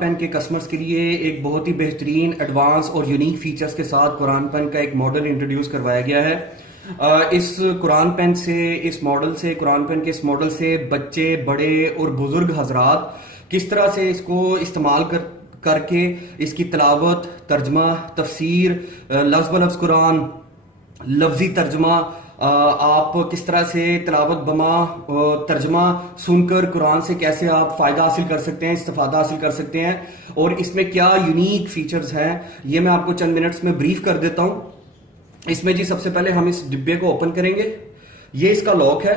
Pain کے customers کے لیے ایک بہت ہی بہترین ایڈوانس اور یونیک فیچرز کے ساتھ قرآن پین کا ایک ماڈل انٹروڈیوس کروایا گیا ہے۔ اس قرآن پین سے قرآن پین کے اس ماڈل سے بچے، بڑے اور بزرگ حضرات کس طرح سے اس کو استعمال کر کے اس کی تلاوت، ترجمہ، تفسیر، لفظ بلفظ قرآن، لفظی ترجمہ، آپ کس طرح سے تلاوت بما ترجمہ سن کر قرآن سے کیسے آپ فائدہ حاصل کر سکتے ہیں، استفادہ حاصل کر سکتے ہیں، اور اس میں کیا یونیک فیچرز ہیں، یہ میں آپ کو چند منٹس میں بریف کر دیتا ہوں۔ اس میں جی سب سے پہلے ہم اس ڈبے کو اوپن کریں گے۔ یہ اس کا لاک ہے،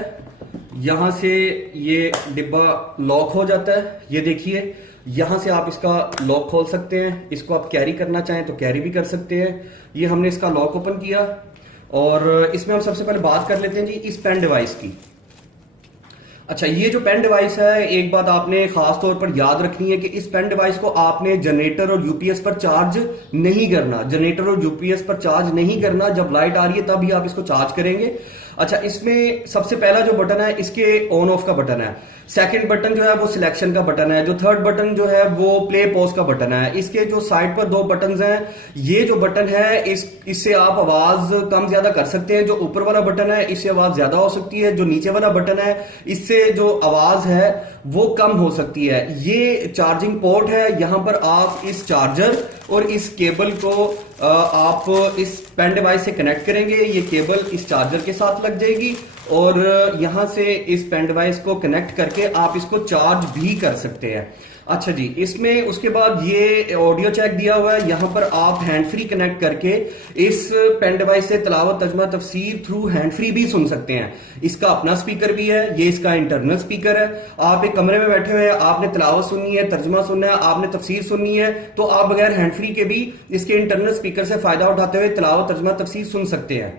یہاں سے یہ ڈبہ لاک ہو جاتا ہے، یہ دیکھیے یہاں سے آپ اس کا لاک کھول سکتے ہیں، اس کو آپ کیری کرنا چاہیں تو کیری بھی کر سکتے ہیں۔ یہ ہم نے اس کا لاک اوپن کیا، اور اس میں ہم سب سے پہلے بات کر لیتے ہیں جی اس پین ڈیوائس کی۔ اچھا، یہ جو پین ڈیوائس ہے، ایک بات آپ نے خاص طور پر یاد رکھنی ہے کہ اس پین ڈیوائس کو آپ نے جنریٹر اور یو پی ایس پر چارج نہیں کرنا، جنریٹر اور یو پی ایس پر چارج نہیں کرنا، جب لائٹ آ رہی ہے تب ہی آپ اس کو چارج کریں گے۔ اچھا، اس میں سب سے پہلا جو بٹن ہے اس کے آن آف کا بٹن ہے، سیکنڈ بٹن جو ہے وہ سلیکشن کا بٹن ہے، جو تھرڈ بٹن جو ہے وہ پلے پوز کا بٹن ہے۔ اس کے جو سائڈ پر دو بٹنز ہیں، یہ جو بٹن ہے اس سے آپ آواز کم زیادہ کر سکتے ہیں۔ جو اوپر والا بٹن ہے اس سے آواز زیادہ ہو سکتی ہے، جو نیچے والا بٹن ہے اس سے جو آواز ہے وہ کم ہو سکتی ہے۔ یہ چارجنگ پورٹ ہے، یہاں پر آپ اس چارجر اور اس کیبل کو آپ اس پین ڈیوائس سے کنیکٹ کریں گے۔ یہ کیبل اس چارجر کے ساتھ لگ جائے گی، اور یہاں سے اس پین ڈیوائس کو کنیکٹ کر کے آپ اس کو چارج بھی کر سکتے ہیں۔ اچھا جی، اس میں اس کے بعد یہ آڈیو چیک دیا ہوا ہے، یہاں پر آپ ہینڈ فری کنیکٹ کر کے اس پین ڈیوائس سے تلاوت، ترجمہ، تفسیر تھرو ہینڈ فری بھی سن سکتے ہیں۔ اس کا اپنا سپیکر بھی ہے، یہ اس کا انٹرنل سپیکر ہے۔ آپ ایک کمرے میں بیٹھے ہوئے ہیں، آپ نے تلاوت سننی ہے، ترجمہ سننا ہے، آپ نے تفسیر سننی ہے، تو آپ بغیر ہینڈ فری کے بھی اس کے انٹرنل سپیکر سے فائدہ اٹھاتے ہوئے تلاوت، ترجمہ، تفسیر سن سکتے ہیں۔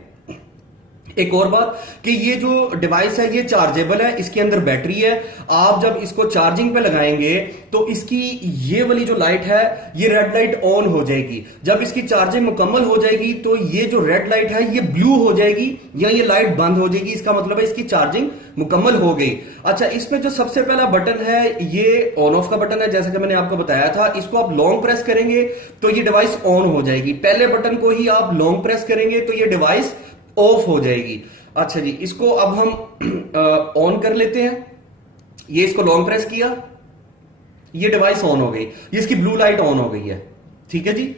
ایک اور بات کہ یہ جو ڈیوائس ہے یہ چارجیبل ہے، اس کے اندر بیٹری ہے۔ آپ جب اس کو چارجنگ پہ لگائیں گے تو اس کی یہ والی جو لائٹ ہے یہ ریڈ لائٹ آن ہو جائے گی۔ جب اس کی چارجنگ مکمل ہو جائے گی تو یہ جو ریڈ لائٹ ہے یہ بلو ہو جائے گی، یا یہ لائٹ بند ہو جائے گی، اس کا مطلب ہے اس کی چارجنگ مکمل ہو گئی۔ اچھا، اس میں جو سب سے پہلا بٹن ہے یہ آن آف کا بٹن ہے، جیسا کہ میں نے آپ کو بتایا تھا۔ اس کو آپ لانگ پریس کریں گے تو یہ ڈیوائس آن ہو جائے گی، پہلے بٹن کو ہی آپ لانگ پریس کریں گے تو یہ ڈیوائس آف ہو جائے گی۔ اچھا جی، اس کو اب ہم آن کر لیتے ہیں۔ یہ اس کو لانگ پریس کیا، یہ ڈیوائس آن ہو گئی، یہ اس کی بلو لائٹ آن ہو گئی ہے، ٹھیک ہے جی۔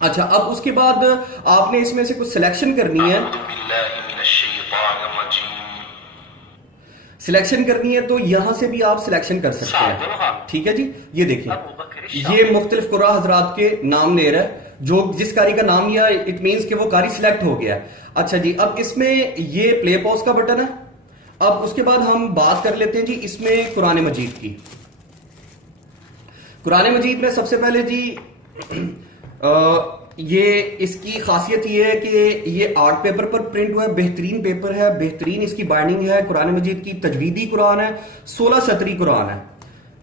اچھا، اب اس کے بعد آپ نے اس میں سے کچھ سلیکشن کرنی ہے، سلیکشن کرنی ہے تو یہاں سے بھی آپ سلیکشن کر سکتے ہیں، ٹھیک ہے جی۔ یہ دیکھیں، یہ مختلف قراء حضرات کے نام لے رہا ہے، جو جس قاری کا نام لیا اٹ مینس کہ وہ قاری سلیکٹ ہو گیا ہے۔ اچھا جی، اب اس میں یہ پلے پوز کا بٹن ہے۔ اب اس کے بعد ہم بات کر لیتے ہیں جی اس میں قرآن مجید کی۔ قرآن مجید میں سب سے پہلے جی یہ اس کی خاصیت یہ ہے کہ یہ آرٹ پیپر پر پرنٹ ہوا ہے، بہترین پیپر ہے، بہترین اس کی بائنڈنگ ہے۔ قرآن مجید کی تجویدی قرآن ہے، 16 سطری قرآن ہے،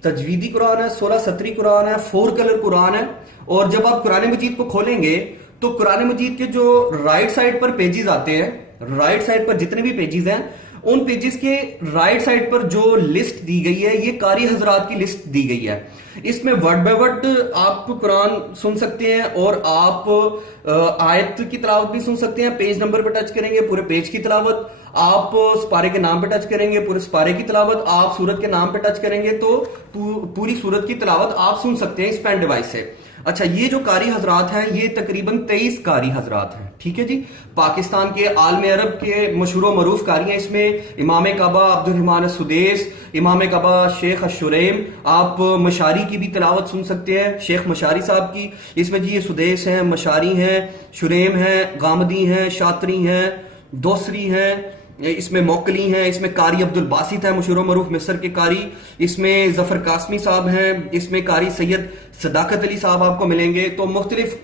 تجویدی قرآن ہے، 16 سطری قرآن ہے، 4 کلر قرآن ہے۔ اور جب آپ قرآن مجید کو کھولیں گے تو قرآن مجید کے جو رائٹ سائڈ پر پیجز آتے ہیں، رائٹ سائڈ پر جتنے بھی پیجز ہیں ان پیجز کے رائٹ سائڈ پر جو لسٹ دی گئی ہے یہ قاری حضرات کی لسٹ دی گئی ہے۔ اس میں ورڈ بائی ورڈ آپ قرآن سن سکتے ہیں، اور آپ آیت کی تلاوت بھی سن سکتے ہیں۔ پیج نمبر پہ ٹچ کریں گے پورے پیج کی تلاوت، آپ سپارے کے نام پہ ٹچ کریں گے پورے سپارے کی تلاوت، آپ سورت کے نام پہ ٹچ کریں گے تو پوری سورت کی تلاوت آپ سن سکتے ہیں اس پین ڈیوائس سے۔ اچھا، یہ جو قاری حضرات ہیں یہ تقریباً 23 قاری حضرات ہیں، ٹھیک ہے جی۔ پاکستان کے عالم عرب کے مشہور و معروف قاری ہیں۔ اس میں امام کعبہ عبد الرحمن السدیس، امام کعبہ شیخ الشریم، آپ مشاری کی بھی تلاوت سن سکتے ہیں، شیخ مشاری صاحب کی۔ اس میں جی یہ سدیس ہیں، مشاری ہیں، شریم ہیں، غامدی ہیں، شاطری ہیں، دوسری ہیں، اس میں موکلی ہیں، اس میں قاری عبد الباسط ہیں مشہور و معروف مصر کے قاری، اس میں ظفر قاسمی صاحب ہیں، اس میں قاری سید صداقت علی صاحب آپ کو ملیں گے۔ تو مختلف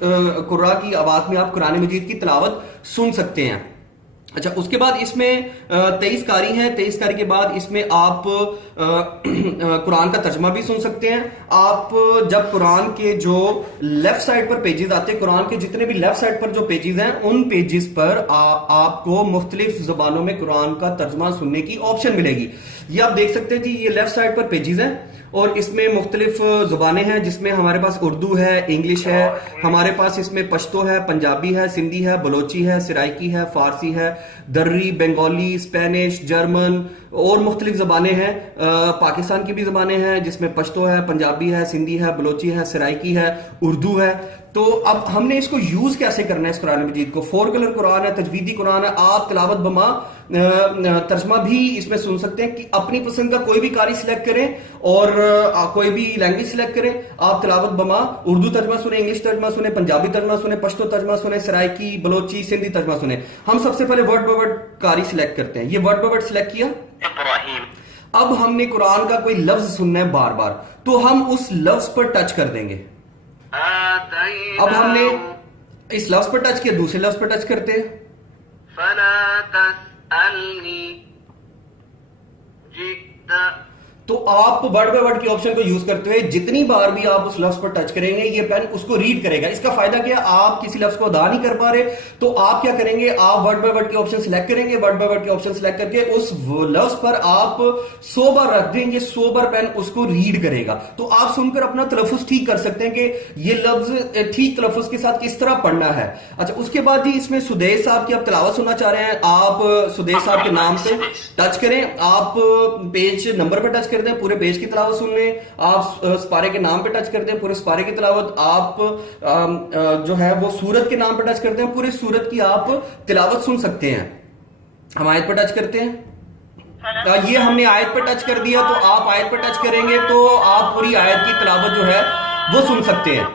قراء کی آواز میں آپ قرآن مجید کی تلاوت سن سکتے ہیں۔ اچھا، اس کے بعد اس میں 23 قاری ہیں، 23 قاری کے بعد اس میں آپ قرآن کا ترجمہ بھی سن سکتے ہیں۔ آپ جب قرآن کے جو لیفٹ سائڈ پر پیجز آتے ہیں، قرآن کے جتنے بھی لیفٹ سائڈ پر جو پیجز ہیں ان پیجز پر آپ کو مختلف زبانوں میں قرآن کا ترجمہ سننے کی آپشن ملے گی۔ یہ آپ دیکھ سکتے ہیں جی، یہ لیفٹ سائڈ پر پیجز ہیں، اور اس میں مختلف زبانیں ہیں، جس میں ہمارے پاس اردو ہے، انگلش ہے، ہمارے پاس اس میں پشتو ہے، پنجابی ہے، سندھی ہے، بلوچی ہے، سرائکی ہے، فارسی ہے، درری، بنگالی، اسپینش، جرمن اور مختلف زبانیں ہیں۔ پاکستان کی بھی زبانیں ہیں جس میں پشتو ہے، پنجابی ہے، سندھی ہے، بلوچی ہے، سرائکی ہے، اردو ہے۔ تو اب ہم نے اس کو یوز کیسے کرنا ہے اس قرآن مجید کو؟ 4 کلر قرآن ہے، تجویدی قرآن ہے، آپ تلاوت بما ترجمہ بھی اس میں سن سکتے ہیں کہ اپنی پسند کا کوئی بھی قاری سلیکٹ کریں اور کوئی بھی لینگویج سلیکٹ کریں، آپ تلاوت بما اردو ترجمہ سنیں، انگلش ترجمہ سنیں، پنجابی ترجمہ سنیں، پشتو ترجمہ سنیں، سرائکی، بلوچی، سندھی ترجمہ سنیں۔ ہم سب سے پہلے ورڈ بائی ورڈ قاری سلیکٹ کرتے ہیں۔ یہ ورڈ بائی ورڈ سلیکٹ کیا، اب ہم نے قرآن کا کوئی لفظ سننا ہے بار بار، تو ہم اس لفظ پر ٹچ کر دیں گے۔ اب ہم نے اس لفظ پر ٹچ کیا، دوسرے لفظ پر ٹچ کرتے ہیں۔ فلا تسألنی جئت، تو آپ ورڈ بائی ورڈ کی آپشن کو یوز کرتے ہوئے جتنی بار بھی آپ اس لفظ پر ٹچ کریں گے یہ پین اس کو ریڈ کرے گا۔ اس کا فائدہ کیا، آپ کسی لفظ کو ادا نہیں کر پا رہے تو آپ کیا کریں گے، آپ ورڈ بائی ورڈ کی آپشن سلیکٹ کریں گے، ورڈ بائی ورڈ کی آپشن سلیکٹ کر کے اس لفظ پر آپ 100 بار رکھ دیں گے، 100 بار پین اس کو ریڈ کرے گا۔ تو آپ سن کر اپنا تلفظ ٹھیک کر سکتے ہیں کہ یہ لفظ ٹھیک تلفظ کے ساتھ کس طرح پڑھنا ہے۔ اچھا، اس کے بعد جی اس میں سدیش صاحب کی آپ تلاوت سننا چاہ رہے ہیں، آپ سدیش صاحب کے نام پہ ٹچ کریں، آپ پیج نمبر پہ ٹچ کر دیں، پورے پیج کی تلاوت سن لیں، آپ سپارے کے نام پہ ٹچ کر دیں، پورے سپارے کی تلاوت، آپ جو ہے وہ سورت کے نام پہ ٹچ کرتے ہیں، پورے سورت کی آپ تلاوت سن سکتے ہیں۔ ہم آیت پہ ٹچ کرتے ہیں، یہ ہم نے آیت پہ ٹچ کر دیا، تو آپ آیت پہ ٹچ کریں گے تو آپ پوری آیت کی تلاوت جو ہے وہ سن سکتے ہیں۔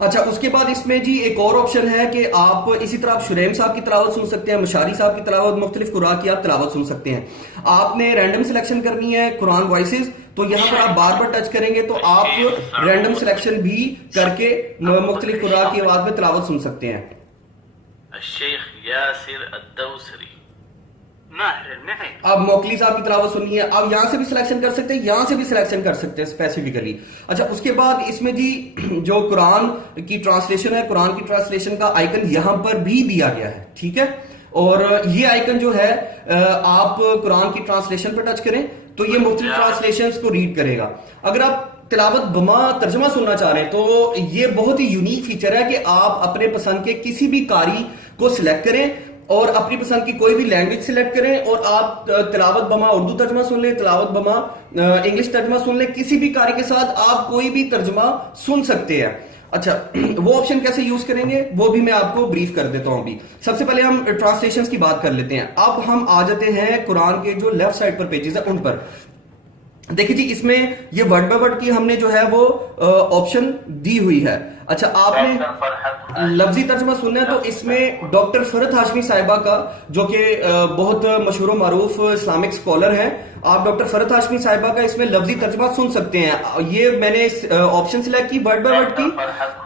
اچھا، اس کے بعد اس میں جی ایک اور آپشن ہے کہ آپ اسی طرح آپ شریم صاحب کی تلاوت سن سکتے ہیں، مشاری صاحب کی تلاوت، مختلف قراء کی آپ تلاوت سن سکتے ہیں۔ آپ نے رینڈم سلیکشن کرنی ہے قرآن وائسز، تو یہاں پر آپ بار بار ٹچ کریں گے تو آپ رینڈم سلیکشن بھی کر کے مختلف قراء کی آواز میں تلاوت سن سکتے ہیں۔ الشیخ یاسر الدوسری، اب موکلی صاحب کی تلاوت سننی ہے، آپ یہاں سے بھی سلیکشن کر سکتے ہیں، یہاں سے بھی سلیکشن کر سکتے ہیں اسپیسیفکلی۔ اچھا، اس کے بعد اس میں جی جو قرآن کی ٹرانسلیشن ہے، قرآن کی ٹرانسلیشن کا آئیکن یہاں پر بھی دیا گیا ہے، ٹھیک ہے؟ اور یہ آئیکن جو ہے آپ قرآن کی ٹرانسلیشن پر ٹچ کریں تو یہ مختلف ٹرانسلیشنز کو ریڈ کرے گا۔ اگر آپ تلاوت بما ترجمہ سننا چاہ رہے ہیں تو یہ بہت ہی یونیک فیچر ہے کہ آپ اپنے پسند کے کسی بھی قاری کو سلیکٹ کریں اور اپنی پسند کی کوئی بھی لینگویج سلیکٹ کریں اور آپ تلاوت بما اردو ترجمہ سن لیں، تلاوت بما انگلش ترجمہ سن لیں، کسی بھی قاری کے ساتھ آپ کوئی بھی ترجمہ سن سکتے ہیں۔ اچھا، وہ آپشن کیسے یوز کریں گے وہ بھی میں آپ کو بریف کر دیتا ہوں ابھی۔ سب سے پہلے ہم ٹرانسلیشنز کی بات کر لیتے ہیں۔ اب ہم آ جاتے ہیں قرآن کے جو لیفٹ سائڈ پر پیجز ہیں ان پر۔ دیکھیں جی، اس میں یہ ورڈ بائی ورڈ کی ہم نے جو ہے وہ آپشن دی ہوئی ہے۔ اچھا، آپ نے لفظی ترجمہ سننا ہے تو اس میں ڈاکٹر فرحت ہاشمی صاحبہ کا، جو کہ بہت مشہور و معروف اسلامک اسکالر ہیں، آپ ڈاکٹر فرحت ہاشمی صاحبہ کا اس میں لفظی ترجمہ سن سکتے ہیں۔ یہ میں نے آپشن سلیکٹ کی ورڈ بائی ورڈ کی،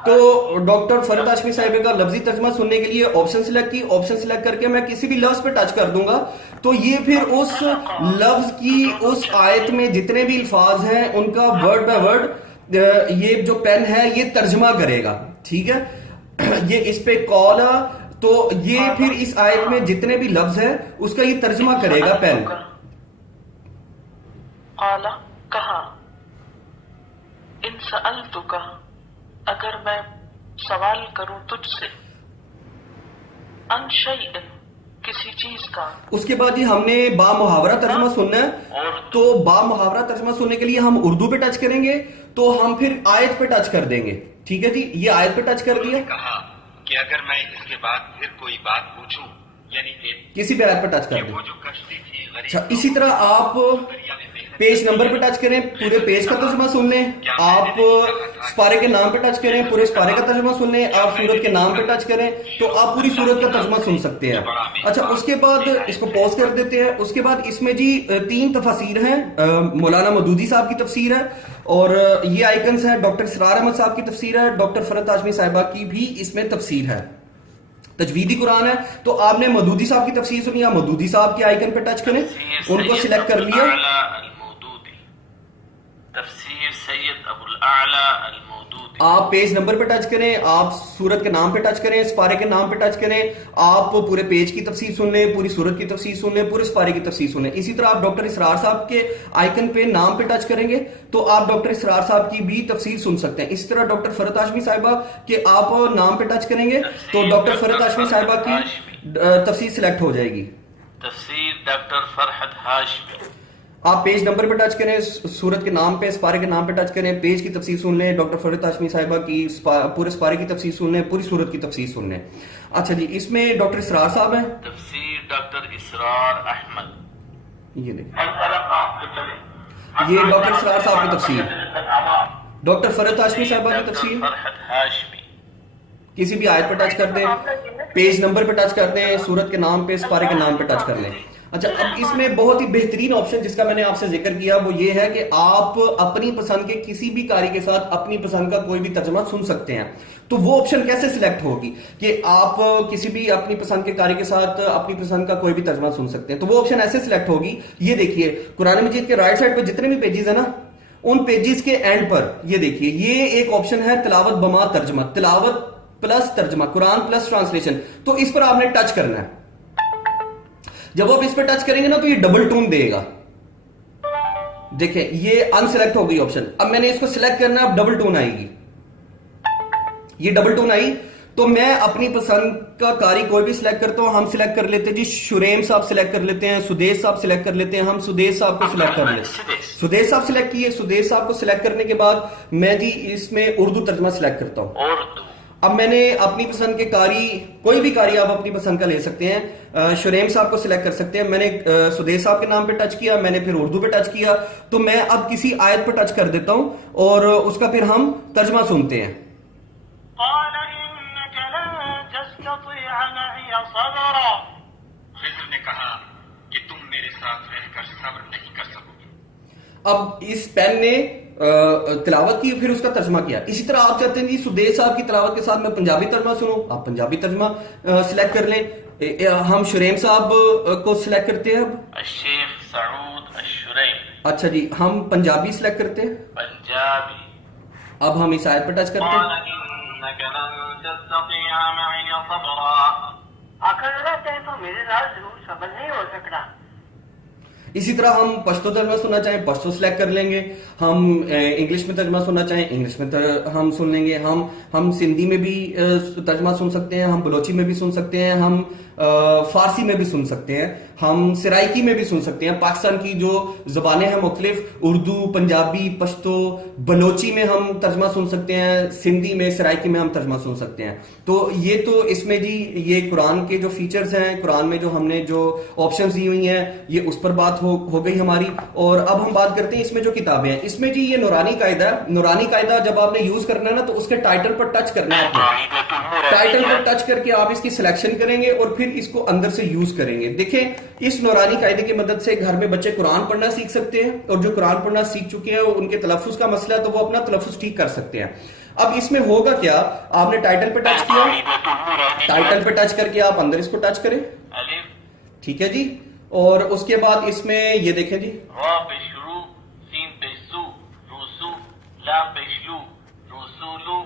تو ڈاکٹر فرحت ہاشمی صاحبہ کا لفظی ترجمہ سننے کے لیے آپشن سلیکٹ کی، آپشن سلیکٹ کر کے میں کسی بھی لفظ پہ ٹچ کر دوں گا تو یہ پھر اس لفظ کی اس آیت میں جتنے بھی الفاظ ہیں ان کا ورڈ بائی ورڈ یہ جو پین ہے یہ ترجمہ کرے گا، ٹھیک ہے؟ یہ اس پہ کال، تو یہ پھر اس آیت میں جتنے بھی لفظ ہیں اس کا یہ ترجمہ کرے گا پین۔ قال، کہا، ان سألتک، اگر میں سوال کروں تجھ سے، ان شیء، کسی چیز کا۔ اس کے بعد ہم نے با محاورہ ترجمہ سننا ہے، تو با محاورہ ترجمہ سننے کے لیے ہم اردو پہ ٹچ کریں گے تو ہم پھر آیت پہ ٹچ کر دیں گے، ٹھیک ہے جی؟ یہ آیت پہ ٹچ کر دیا۔ کہا کہ اگر میں اس کے بعد پھر کوئی بات پوچھوں، یعنی کسی بھی آیت پہ ٹچ کر دیں۔ وہ جو کشتی تھی اچھا، اسی طرح آپ پیج نمبر پہ ٹچ کریں، پورے پیج کا ترجمہ سن لیں، آپ سپارے کے نام پہ ٹچ کریں، پورے سپارے کا ترجمہ سن لیں، آپ سورت کے نام پہ ٹچ کریں تو آپ پوری سورت کا ترجمہ سن سکتے ہیں۔ اچھا، اس کے بعد اس کو پوز کر دیتے ہیں۔ اس کے بعد اس میں جی 3 تفاسیر ہیں، مولانا مودودی صاحب کی تفسیر ہے اور یہ آئیکنز ہیں، ڈاکٹر اسرار احمد صاحب کی تفسیر ہے، ڈاکٹر فرحت ہاشمی صاحبہ کی بھی اس میں تفسیر ہے۔ تجویدی قرآن ہے تو آپ نے مودودی صاحب کی تفسیر سنی، آپ مودودی صاحب کے آئیکن پہ ٹچ کریں، ان کو سلیکٹ کر لیا۔ تفسیر سید ابو الاعلی المودودی۔ آپ پیج نمبر پہ ٹچ کریں, آپ سورت کے نام پہ ٹچ کریں, سپارے کے نام پہ ٹچ کریں, آپ پورے پیج کی تفسیر سن لیں, پوری سورت کی تفسیر سن لیں, پورے سپارے کی تفسیر سن لیں. اسی طرح آپ ڈاکٹر اسرار صاحب کے آئیکن پہ نام پہ ٹچ کریں گے تو آپ ڈاکٹر اسرار صاحب کی بھی تفسیر سن سکتے ہیں. اسی طرح ڈاکٹر فرحت ہاشمی صاحبہ کے آپ نام پہ ٹچ کریں گے تو ڈاکٹر فرحت ہاشمی صاحبہ کی تفسیر سلیکٹ ہو جائے گی. تفسیر ڈاکٹر فرحت ہاشمی. آپ پیج نمبر پہ ٹچ کریں, سورت کے نام پہ, سپارے کے نام پہ ٹچ کریں, پیج کی تفسیر سن لیں, ڈاکٹر فرحت ہاشمی صاحبہ کی پورے سپارے کی تفسیر سن لیں, پوری سورت کی تفسیر سن لیں. اچھا جی, اس میں ڈاکٹر اسرار صاحب ہیں, تفسیر ڈاکٹر اسرار احمد. یہ دیکھیں, یہ ڈاکٹر اسرار صاحب کی تفسیر. ڈاکٹر فرحت ہاشمی صاحبہ کی تفسیر, فرحت ہاشمی. کسی بھی آیت پہ ٹچ کر دیں, پیج نمبر پہ ٹچ کر دیں, سورت کے نام پہ, سپارے کے نام پہ ٹچ کر لیں. اچھا, اب اس میں بہت ہی بہترین آپشن جس کا میں نے آپ سے ذکر کیا وہ یہ ہے کہ آپ اپنی پسند کے کسی بھی قاری کے ساتھ اپنی پسند کا کوئی بھی ترجمہ سن سکتے ہیں. تو وہ آپشن کیسے سلیکٹ ہوگی کہ آپ کسی بھی اپنی پسند کے قاری کے ساتھ اپنی پسند کا کوئی بھی ترجمہ سن سکتے ہیں؟ تو وہ آپشن ایسے سلیکٹ ہوگی, یہ دیکھیے قرآن مجید کے رائٹ سائڈ پہ جتنے بھی پیجز ہیں نا, ان پیجز کے اینڈ پر یہ دیکھیے, یہ ایک آپشن ہے تلاوت بما ترجمہ, تلاوت پلس ترجمہ, قرآن پلس ٹرانسلیشن. تو اس پر آپ نے ٹچ کرنا ہے. جب آپ اس پہ ٹچ کریں گے نا تو یہ ڈبل ٹون دے گا. دیکھیں یہ ان سلیکٹ ہو گئی آپشن. اب میں نے اس کو سلیکٹ کرنا ہے, اب ڈبل ٹون آئے گی. یہ ڈبل ٹون آئی تو میں اپنی پسند کا قاری کوئی بھی سلیکٹ کرتا ہوں. ہم سلیکٹ کر لیتے ہیں جی شریم صاحب سلیکٹ کر لیتے ہیں, سدیش صاحب سلیکٹ کر لیتے ہیں. ہم سدیش صاحب کو سلیکٹ کر لیتے ہیں, سدیش صاحب سلیکٹ کیے. سدیش صاحب کو سلیکٹ کرنے کے بعد میں جی اس میں اردو ترجمہ سلیکٹ کرتا ہوں. اردو. اب میں نے اپنی پسند کے قاری, کوئی بھی قاری آپ اپنی پسند کا لے سکتے ہیں, شریم صاحب کو سلیکٹ کر سکتے ہیں. میں نے سدیش صاحب کے نام پہ ٹچ کیا, میں نے پھر اردو پہ ٹچ کیا, تو میں اب کسی آیت پہ ٹچ کر دیتا ہوں اور اس کا پھر ہم ترجمہ سنتے ہیں. خضر نے کہا کہ تم میرے ساتھ رہ کر صبر نہیں کر سکو گے. اب اس پین نے تلاوت کی, پھر اس کا ترجمہ کیا. اسی طرح آپ چاہتے ہیں جی سدیش صاحب کی تلاوت کے ساتھ میں پنجابی ترجمہ سنوں, آپ پنجابی ترجمہ سلیکٹ کر لیں. ہم شریم صاحب کو سلیکٹ کرتے ہیں. اب الشیخ سعود الشریم. اچھا جی, ہم پنجابی سلیکٹ کرتے ہیں. پنجابی. اب ہم اس آیت پہ ٹچ کرتے ہیں. تو میرے ساتھ ضرور صبر نہیں ہو سکتا. اسی طرح ہم پشتو ترجمہ سننا چاہیں پشتو سلیکٹ کر لیں گے. ہم انگلش میں ترجمہ سننا چاہیں انگلش میں ہم سن لیں گے. ہم سندھی میں بھی ترجمہ سن سکتے ہیں, ہم بلوچی میں بھی سن سکتے ہیں, ہم فارسی میں بھی سن سکتے ہیں, ہم سرائکی میں بھی سن سکتے ہیں. پاکستان کی جو زبانیں ہیں مختلف, اردو, پنجابی, پشتو, بلوچی میں ہم ترجمہ سن سکتے ہیں, سندھی میں, سرائکی میں ہم ترجمہ سن سکتے ہیں. تو یہ تو اس میں جی یہ قرآن کے جو فیچرز ہیں, قرآن میں جو ہم نے جو آپشنز دی ہوئی ہیں, یہ اس پر بات ہو گئی ہماری. اور اب ہم بات کرتے ہیں اس میں جو کتابیں ہیں. اس میں جی یہ نورانی قاعدہ ہے. نورانی قاعدہ جب آپ نے یوز کرنا ہے نا تو اس کے ٹائٹل پر ٹچ کرنا ہے. ٹائٹل پر ٹچ کر کے آپ اس کی سلیکشن کریں گے اور پھر اس کو اندر سے یوز کریں گے. دیکھیں اس نورانی قاعدے کی مدد سے گھر میں بچے قرآن پڑھنا سیکھ سکتے ہیں, اور جو قرآن پڑھنا سیکھ چکے ہیں ان کے تلفظ کا مسئلہ ہے تو وہ اپنا تلفظ ٹھیک کر سکتے ہیں. اب اس میں ہوگا کیا, آپ نے ٹائٹل پہ ٹچ کیا, ٹائٹل پہ ٹچ کر کے آپ اندر اس کو ٹچ کریں. ٹھیک ہے جی, اور اس کے بعد اس میں یہ دیکھیں جی را پہ شروع, سین پہ سو, روسو, لام پہ شلو, روسولو,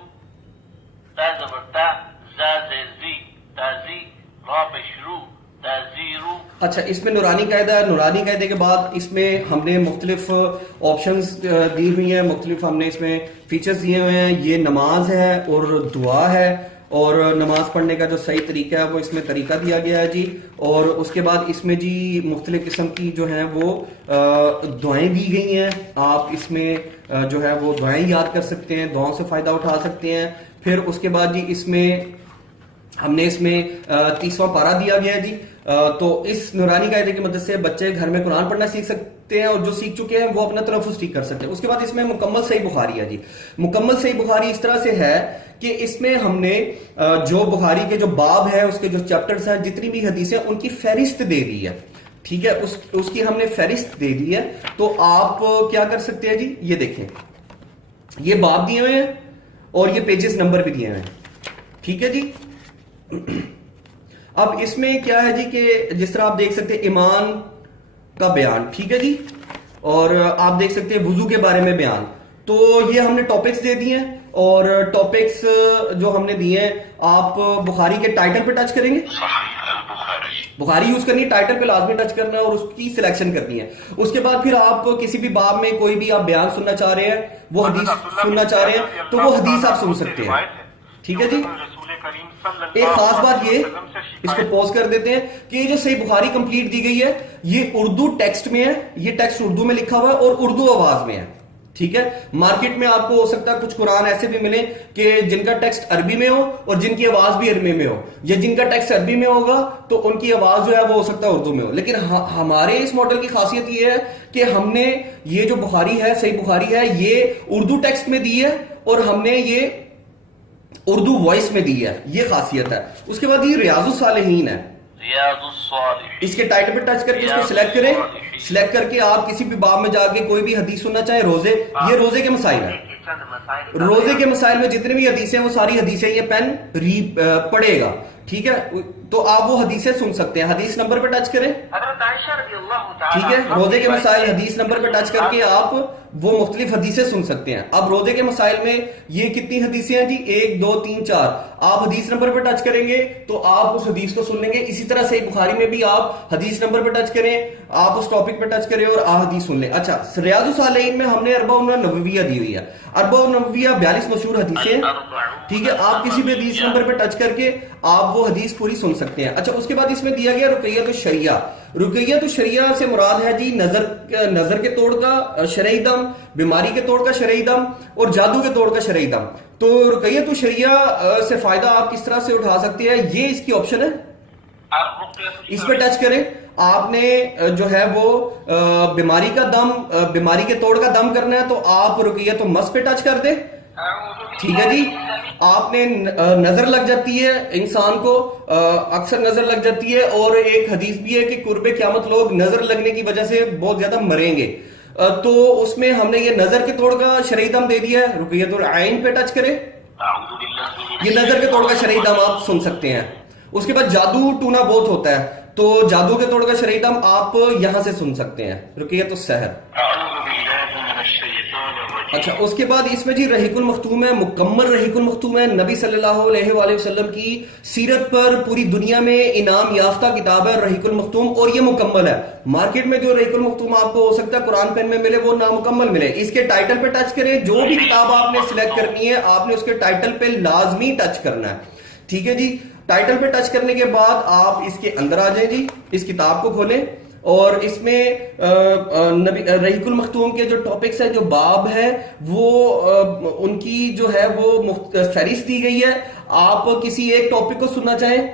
تا زبرتا, زا زی, تازی, را پہ شروع, تازیرو. اچھا, اس میں نورانی قاعدہ ہے. نورانی قاعدے کے بعد اس میں ہم نے مختلف آپشنز دی ہوئی ہیں, مختلف ہم نے اس میں فیچرز دیے ہوئے ہیں. یہ نماز ہے اور دعا ہے, اور نماز پڑھنے کا جو صحیح طریقہ ہے وہ اس میں طریقہ دیا گیا ہے جی. اور اس کے بعد اس میں جی مختلف قسم کی جو ہیں وہ دعائیں دی گئی ہیں. آپ اس میں جو ہے وہ دعائیں یاد کر سکتے ہیں, دعاؤں سے فائدہ اٹھا سکتے ہیں. پھر اس کے بعد جی اس میں ہم نے اس میں 30واں پارہ دیا گیا ہے جی. تو اس نورانی قاعدے کی مدد سے بچے گھر میں قرآن پڑھنا سیکھ سکتے ہیں, اور جو سیکھ چکے ہیں وہ اپنا تلفظ ٹھیک کر سکتے ہیں. اس کے بعد اس میں مکمل صحیح بخاری ہے جی. مکمل صحیح بخاری اس طرح سے ہے کہ اس میں ہم نے جو بخاری کے جو باب ہے, اس کے جو چیپٹرز ہیں, جتنی بھی حدیثیں ان کی فہرست دے دی ہے. ٹھیک ہے, اس کی ہم نے فہرست دے دی ہے. تو آپ کیا کر سکتے ہیں جی, یہ دیکھیں یہ باب دیے ہوئے ہیں اور یہ پیجز نمبر بھی دیے ہوئے ہیں. ٹھیک ہے جی. اب اس میں کیا ہے جی کہ جس طرح آپ دیکھ سکتے ہیں ایمان کا بیان, ٹھیک ہے جی, اور آپ دیکھ سکتے ہیں وضو کے بارے میں بیان. تو یہ ہم نے ٹاپکس دے دیے ہیں، اور ٹاپکس جو ہم نے دیے ہیں آپ بخاری کے ٹائٹل پہ ٹچ کریں گے. بخاری یوز کرنی ہے، ٹائٹل پہ لازمی ٹچ کرنا ہے اور اس کی سلیکشن کرنی ہے. اس کے بعد پھر آپ کسی بھی باب میں کوئی بھی آپ بیان سننا چاہ رہے ہیں، وہ حدیث سننا چاہ رہے ہیں، تو وہ حدیث آپ سن سکتے ہیں. ٹھیک ہے جی. ایک خاص بات یہ، اس کو پوز کر دیتے ہیں، کہ یہ جو صحیح بخاری کمپلیٹ دی گئی ہے یہ اردو ٹیکسٹ میں ہے، یہ ٹیکسٹ اردو میں لکھا ہوا ہے اور اردو آواز میں ہے. ٹھیک ہے. مارکیٹ میں آپ کو ہو سکتا ہے کچھ قرآن ایسے بھی ملے کہ جن کا ٹیکسٹ عربی میں ہو اور جن کی آواز بھی عربی میں ہو، یا جن کا ٹیکسٹ عربی میں ہوگا تو ان کی آواز جو ہے وہ ہو سکتا ہے اردو میں ہو. لیکن ہمارے اس ماڈل کی خاصیت یہ ہے کہ ہم نے یہ جو بخاری ہے، صحیح بخاری ہے، یہ اردو ٹیکسٹ میں دی ہے اور ہم نے یہ اردو وائس میں دی ہے. یہ خاصیت ہے. اس کے بعد یہ ریاض الصالحین ہے. اس کے ٹائٹل پہ ٹچ کر کے اس کو سلیکٹ کریں. سلیکٹ کر کے آپ کسی بھی باب میں جا کے کوئی بھی حدیث سننا چاہیں. روزے، یہ روزے کے مسائل ہیں. روزے کے مسائل میں جتنے بھی حدیثیں ہیں وہ ساری حدیثیں یہ پین پڑھے گا. ٹھیک ہے. تو آپ وہ حدیثیں سن سکتے ہیں. حدیث نمبر پہ ٹچ کریں. ٹھیک ہے. روزے کے مسائل حدیث نمبر پہ ٹچ کر کے آپ وہ مختلف حدیثیں سن سکتے ہیں. اب روزے کے مسائل میں یہ کتنی حدیثیں ہیں جی؟ 1 2 3 4. آپ حدیث نمبر پہ ٹچ کریں گے تو آپ اس حدیث کو سن لیں گے. اسی طرح صحیح بخاری میں بھی آپ حدیث نمبر پہ ٹچ کریں، آپ اس ٹاپک پہ ٹچ کریں اور حدیث سن لیں. اچھا، ریاض الصالحین میں ہم نے 40 نوویہ دی ہوئی ہے. 40 نوویہ 42 مشہور حدیثیں ہیں. ٹھیک ہے. آپ کسی بھی حدیث نمبر پہ ٹچ کر کے آپ وہ حدیث پوری سن سکتے ہیں. اچھا، اس کے بعد اس میں دیا گیا رقیۃ الشریعہ. رقیۃ الشریعہ سے مراد ہے جی نظر کے توڑ کا شرعی دم، بیماری کے توڑ کا شرعی دم اور جادو کے توڑ کا شرعی دم. تو رقیۃ الشریعہ سے فائدہ آپ کس طرح سے اٹھا سکتے ہیں، یہ اس کی آپشن ہے. اس پہ ٹچ کریں. آپ نے جو ہے وہ بیماری کا دم، بیماری کے توڑ کا دم کرنا ہے تو آپ رقیۃ المس پہ ٹچ کر دیں. ٹھیک ہے جی. آپ نے نظر لگ جاتی ہے انسان کو، اکثر نظر لگ جاتی ہے، اور ایک حدیث بھی ہے کہ قرب قیامت لوگ نظر لگنے کی وجہ سے بہت زیادہ مریں گے. تو اس میں ہم نے یہ نظر کے توڑ کا شرعی دم دے دیا ہے. رقیۃ العین پہ ٹچ کریں. یہ نظر کے توڑ کا شرعی دم آپ سن سکتے ہیں. اس کے بعد جادو ٹونا بہت ہوتا ہے تو جادو کے توڑ کا شرعی دم آپ یہاں سے سن سکتے ہیں. رقیۃ السحر. اچھا، اس کے بعد اس میں جی رحیق المختوم ہے. مکمل رحیق المختوم ہے. نبی صلی اللہ علیہ وآلہ وسلم کی سیرت پر پوری دنیا میں انعام یافتہ کتاب ہے رحیق المختوم، اور یہ مکمل ہے. مارکیٹ میں جو رحیق المختوم آپ کو ہو سکتا ہے قرآن پین میں ملے وہ نامکمل ملے. اس کے ٹائٹل پہ ٹچ کریں. جو بھی کتاب آپ نے سلیکٹ کرنی ہے آپ نے اس کے ٹائٹل پہ لازمی ٹچ کرنا ہے. ٹھیک ہے جی. ٹائٹل پہ ٹچ کرنے کے بعد آپ اس کے اندر آ جائیں جی. اس کتاب کو کھولیں اور اس میں رحیق المختوم کے جو ٹاپکس ہیں، جو باب ہے، وہ ان کی جو ہے وہ فہرست دی گئی ہے. آپ کسی ایک ٹاپک کو سننا چاہیں،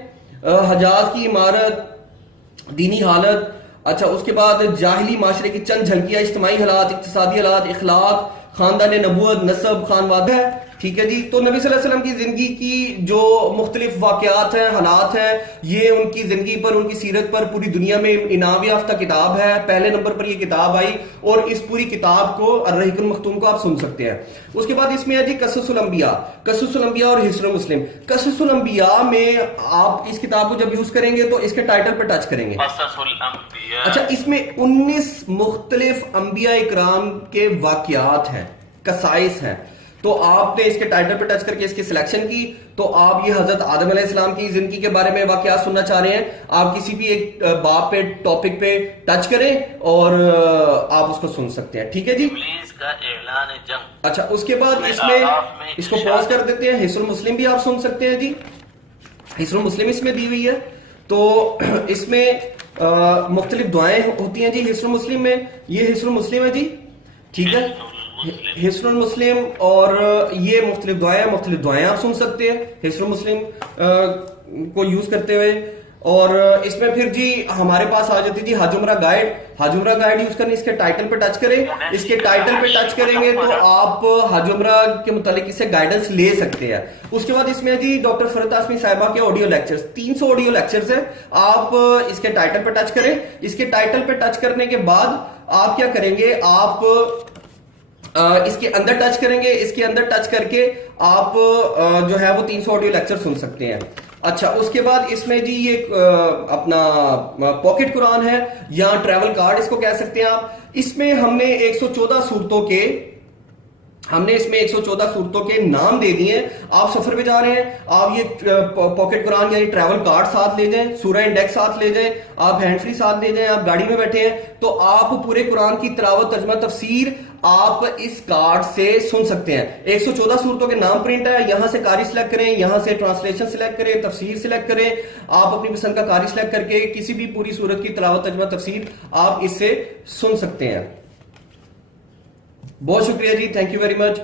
حجاز کی عمارت، دینی حالت. اچھا، اس کے بعد جاہلی معاشرے کی چند جھلکیاں، اجتماعی حالات، اقتصادی حالات، اخلاق، خاندان نبوت، نسب، خانوادہ ہے. ٹھیک ہے جی. تو نبی صلی اللہ علیہ وسلم کی زندگی کی جو مختلف واقعات ہیں، حالات ہیں، یہ ان کی زندگی پر، ان کی سیرت پر پوری دنیا میں انعام یافتہ کتاب ہے. پہلے نمبر پر یہ کتاب آئی اور اس پوری کتاب کو الرحیق المختوم کو آپ سن سکتے ہیں. اس کے بعد اس میں ہے جی قصص الانبیاء. قصص الانبیاء اور حصن مسلم. قصص الانبیاء میں آپ اس کتاب کو جب یوز کریں گے تو اس کے ٹائٹل پہ ٹچ کریں گے. اچھا، اس میں 19 مختلف انبیاء اکرام کے واقعات ہیں، قصائص ہیں. تو آپ نے اس کے ٹائٹل پہ ٹچ کر کے اس کی سلیکشن کی تو آپ یہ حضرت آدم علیہ السلام کی زندگی کے بارے میں واقعات سننا چاہ رہے ہیں. آپ کسی بھی ایک باب پہ، ٹاپک پہ ٹچ کریں اور آپ اس کو سن سکتے ہیں. ٹھیک ہے جی. اچھا، اس کے بعد اس میں اس کو پاز کر دیتے ہیں. حصن مسلم بھی آپ سن سکتے ہیں جی. حصن مسلم اس میں دی ہوئی ہے. تو اس میں مختلف دعائیں ہوتی ہیں جی حصن مسلم میں. یہ حصن مسلم ہے جی. ٹھیک ہے. حصن المسلم اور یہ مختلف دعائیں آپ سن سکتے ہیں حصن المسلم کو یوز کرتے ہوئے. اور اس میں پھر جی ہمارے پاس آ جاتی جی حج عمرہ گائیڈ. حج عمرہ گائیڈ یوز کریں. اس کے ٹائٹل پہ ٹچ کریں. اس کے ٹائٹل پہ ٹچ کریں گے تو آپ حج عمرہ کے متعلق اس سے گائیڈنس لے سکتے ہیں. اس کے بعد اس میں جی ڈاکٹر فرحت ہاشمی صاحبہ کے آڈیو لیکچرز، 300 آڈیو لیکچرز ہیں. آپ اس کے ٹائٹل پہ ٹچ کریں. اس کے ٹائٹل پہ ٹچ کرنے کے بعد آپ کیا کریں گے، آپ اس کے اندر ٹچ کریں گے. اس کے اندر ٹچ کر کے آپ جو ہے وہ 300 آڈیو لیکچر سن سکتے ہیں. اچھا، اس کے بعد اس میں جی یہ اپنا پاکٹ قرآن ہے یا ٹریول کارڈ اس کو کہہ سکتے ہیں آپ. اس میں ہم نے 114 صورتوں کے ہم نے اس میں 114 صورتوں کے نام دے دیے ہیں. آپ سفر پہ جا رہے ہیں, آپ یہ پاکٹ قرآن یعنی ٹریول کارڈ ساتھ لے جائیں, سورہ انڈیکس ساتھ لے جائیں, آپ ہینڈ فری ساتھ لے جائیں, آپ گاڑی میں بیٹھے ہیں, تو آپ پورے قرآن کی تلاوت, ترجمہ, تفسیر آپ اس کارڈ سے سن سکتے ہیں. 114 صورتوں کے نام پرنٹ ہے, یہاں سے قاری سلیکٹ کریں, یہاں سے ٹرانسلیشن سلیکٹ کریں, تفسیر سلیکٹ کریں, آپ اپنی پسند کا قاری سلیکٹ کر کے کسی بھی پوری صورت کی تلاوت, ترجمہ, تفسیر آپ اس سے سن سکتے ہیں. بہت شکریہ جی, تھینک یو ویری مچ.